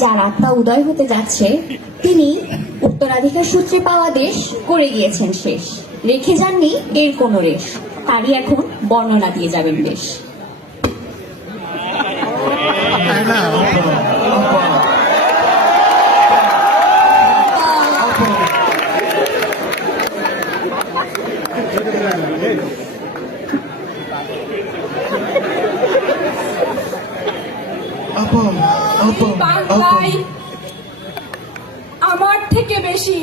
বার্তা উদয় হতে যাচ্ছে, তিনি উত্তরাধিকার সূত্রে পাওয়া দেশ করে গিয়েছেন শেষ। রেখে যাননি এর কোনো রেশ। তারই এখন বর্ণনা দিয়ে যাবেন বেশ আপা বাংলায় আমার থেকে বেশি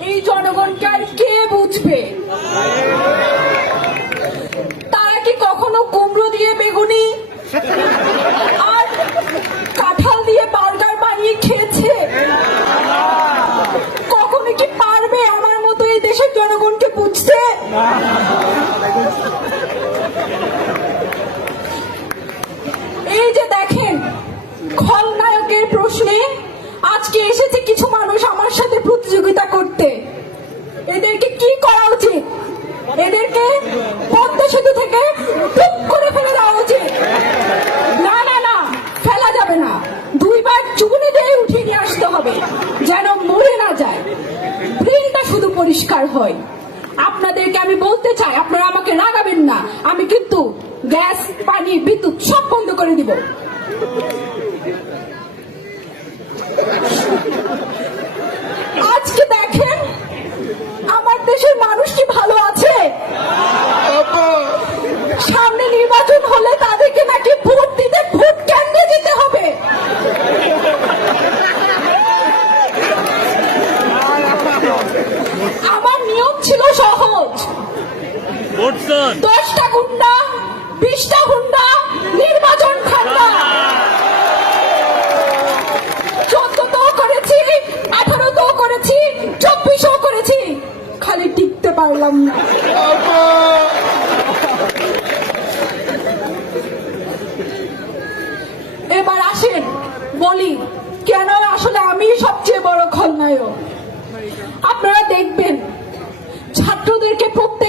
এই জনগণকে আর কে বুঝবে? তারা কি কখনো কুমড়ো দিয়ে বেগুনি আর কাঁঠাল দিয়ে বার্গার বানিয়ে খেয়েছে? কখনো কি পারবে আমার মতো এই দেশের জনগণকে বুঝতে? এই যে খলনায়কের প্রশ্নে আজকে এসেছে কিছু মানুষ আমার সাথে প্রতিযোগিতা করতে। এদেরকে কি করা উচিত? এদেরকে পদ্মা সেতু থেকে টুপ করে ফেলে দেওয়া উচিত। না না না, ফেলা যাবে না। দুইবার চুগুনি দিয়ে উঠিয়ে নিয়ে আসতে হবে, যেন মরে না যায়। ব্রেনটা শুধু পরিষ্কার হয়। আপনাদেরকে আমি বলতে চাই, আপনারা আমাকে রাগাবেন না। আমি কিন্তু গ্যাস, পানি, বিদ্যুৎ সব বন্ধ করে দিব। আজকে দেখেন আমার দেশের মানুষ কি ভালো আছে? সামনে নির্বাচন হলে তাদেরকে নাকি ভোট দিতে ভোট কেন্দ্রে যেতে হবে। আমার নিয়ম ছিল সহজ। দশটা গুন্ডা বিশটা গুন্ডা নির্বাচন ঠান্ডা। চোদ্দতেও করেছি, আঠারোতেও করেছি, চব্বিশেও করেছি। খালি টিকতে পারলাম না। এবার আসেন বলি, কেন আসলে আমি সবচেয়ে বড় খলনায়ক? আপনারা দেখবেন, ছাত্রদেরকে প্রত্যেকবার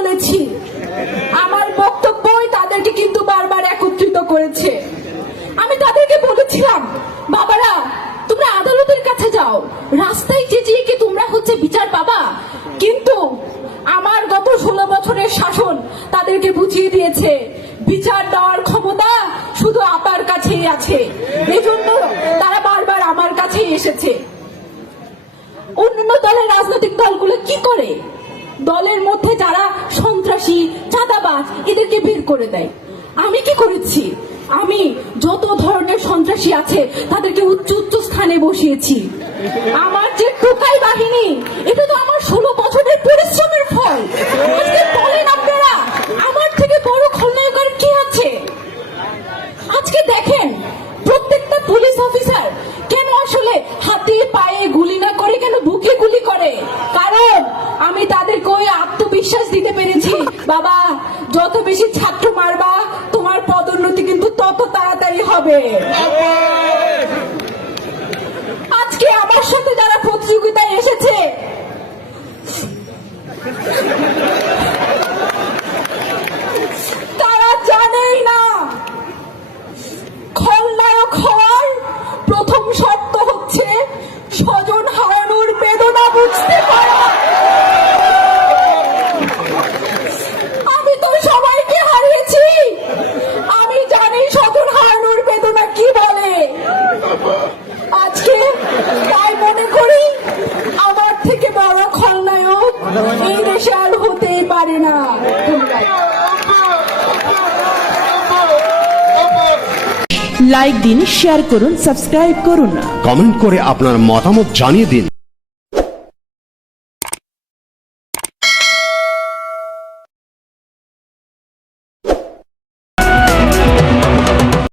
বলেছি। আমার বক্তব্যই তাদেরকে কিন্তু বারবার একত্রিত করেছে। আমি তাদেরকে বলেছিলাম, বাবারা, তোমরা আদালতের কাছে যাও। রাস্তায় চেঁচিয়ে কি তোমরা হচ্ছে বিচার পাবা? কিন্তু আমার গত ষোলো বছরের শাসন তাদেরকে বুঝিয়ে দিয়েছে, বিচার দেওয়ার ক্ষমতা শুধু আপার কাছেই আছে। এজন্য তারা বারবার আমার কাছেই এসেছে। অন্যান্য দলের রাজনৈতিক দলগুলো কি করে? দলের মধ্যে যারা সন্ত্রাসী চাঁদাবাজ এদেরকে বের করে দেয়। আমি কি করেছি? আমি যত ধরনের সন্ত্রাসী আছে, তাদেরকে উচ্চ উচ্চ স্থানে বসিয়েছি। আমার যে টোকাই বাহিনী, এটা তো আমার ষোলো বছরের পরিশ্রমের ফল আজকে বলেন আপনারা আমার থেকে বড় খলনায়ক আর কি আছে আজকে দেখেন প্রত্যেকটা পুলিশ অফিসার কেন আসলে হাতে পায়ে গুলি না করে কেন বুকে গুলি করে কারণ আমি তাদেরকে ওই আত্মবিশ্বাস দিতে পেরেছি বাবা যত বেশি ছাত্র মারবা তোমার পদোন্নতি কিন্তু তত তাড়াতাড়ি হবে। আজকে আমার সাথে যারা প্রতিযোগিতায় এসেছে তারা জানেই না খলনায়ক হওয়ার প্রথম শর্ত হচ্ছে স্বজন হারানোর বেদনা বুঝতে পারা আমি তো সবাইকে হারিয়েছি আমি জানি স্বজন হারানোর বেদনা কি বলে আজকে তাই মনে করি আমার থেকে বড় খলনায়ক এই দেশে আর হতেই পারে না। লাইক দিন শেয়ার করুন সাবস্ক্রাইব করুন কমেন্ট করে আপনার মতামত জানিয়ে দিন।